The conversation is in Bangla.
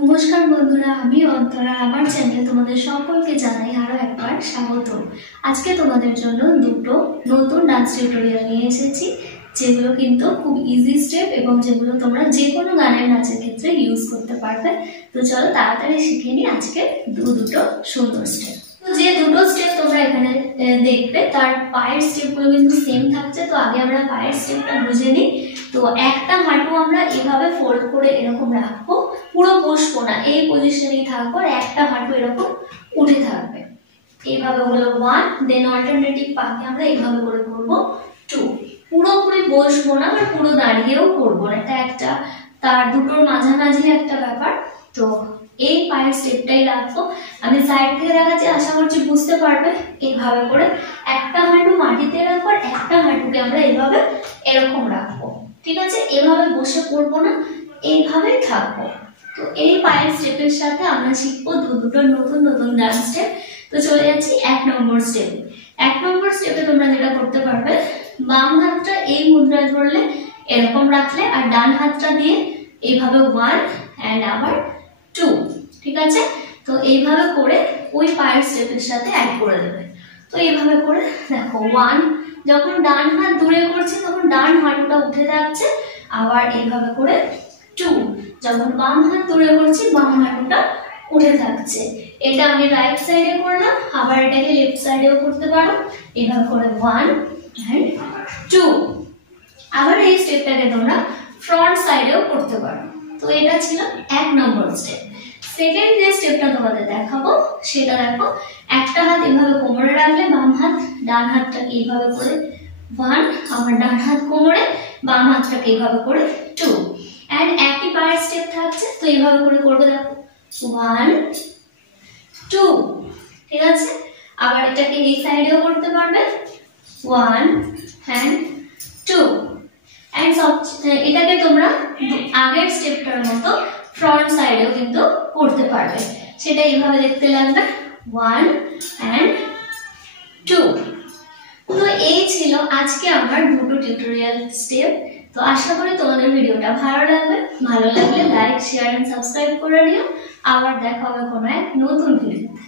নমস্কার বন্ধুরা, আমি অন্তরা। আমার চ্যানেলে তোমাদের সকলকে জানাই আরো একবার স্বাগত। আজকে তোমাদের জন্য দুটো নতুন ডান্স টিউটোরিয়াল নিয়ে এসেছি, যেগুলো কিন্তু খুব ইজি স্টেপ এবং যেগুলো তোমরা যে কোনো গানের নাচের ক্ষেত্রে ইউজ করতে পারবে। তো চলো তাড়াতাড়ি শিখে নিই আজকে দুটো সুন্দর স্টেপ। তো যে দুটো স্টেপ তোমরা এখানে দেখবে তার পায়ের স্টেপগুলো কিন্তু সেম থাকছে। তো আগে আমরা পায়ের স্টেপটা বুঝে নিই। তো একটা হাঁটু আমরা এভাবে ফোল্ড করে এরকম রাখবো, পুরো বসবো না, এই পজিশনেই থাকবো, আর একটা হাঁটু এরকম উঠে থাকবে। এইভাবে হলো 1, দেন অল্টারনেটিভ পাকে আমরা এইভাবে করে করবো 2। পুরোপুরি বসবো না, আর পুরো দাঁড়িয়েও করবো না, এটা একটা তার দুটোর মাঝামাঝি একটা ব্যাপার। তো এই পায়ের স্টেপটাই রাখবো। আমি সাইড থেকে দেখাচ্ছি, আশা করছি বুঝতে পারবে। এইভাবে করে একটা হাঁটু মাটিতে রাখবো, আর একটা হাঁটুকে আমরা এইভাবে এরকম রাখবো। ঠিক আছে, এভাবে বসে পড়বো না, এইভাবেই থাকবো। তো এই পায়ের স্টেপের সাথে আমরা শিখবো দুটো নতুন নতুন ডান্স স্টেপ। তো চলে যাচ্ছি 1 নম্বর স্টেপ। 1 নম্বর স্টেপে তোমরা যেটা করতে পারবে, বাম হাতটা এই মুদ্রা ধরলে এরকম রাখলে, আর ডান হাতটা দিয়ে এইভাবে 1 এন্ড আবার 2। ঠিক আছে, তো এইভাবে করে ওই পায়ের স্টেপের সাথে অ্যাড করে দেবে। তো এইভাবে করে দেখো, 1 যখন ডান হাত দূরে করছি তখন ডান হাঁটুটা উঠে যাচ্ছে, আবার এইভাবে করে 2 যখন বাম হাত দূরে করছি বাম হাঁটুটা উঠে থাকছে। এটা আমি রাইট সাইডে করলাম, আবার এটাকে লেফট সাইডেও করতে পারো। এইভাবে করে 1 এন্ড 2। আবার এই স্টেপটাকে তোমরা ফ্রন্ট সাইডেও করতে পারো। তো এটা ছিল 1 নম্বর স্টেপ। সেকেন্ড যে স্টেপটা তোমাদের দেখাবো সেটা দেখো, একটা হাত এইভাবে কোমরে রাখলে, বাম হাত ডান হাতটাকে এইভাবে করে 1, আবার ডান হাত কোমরে, বাম হাতটাকে এইভাবে করে 2, এন্ড একই পায়ের স্টেপ থাকছে। তো এইভাবে করে করবে, দেখো 1 2। ঠিক আছে, আবার এটাকে এই সাইডেও করতে পারবে, 1 এন্ড 2। এন্ড এটাকে তোমরা আগের স্টেপটার মতো ফ্রন্ট সাইডেও কিন্তু করতে পারবে। সেটা এইভাবে দেখতে লাগবে, 1 এন্ড 2। তো এই ছিল আজকে আমার দুটো টিউটোরিয়াল স্টেপ। তো আশা করি তোমাদের ভিডিওটা ভালো লাগবে। ভালো লাগলে লাইক, শেয়ার এন্ড সাবস্ক্রাইব করে নিও। আবার দেখা হবে কোনো এক নতুন ভিডিওতে।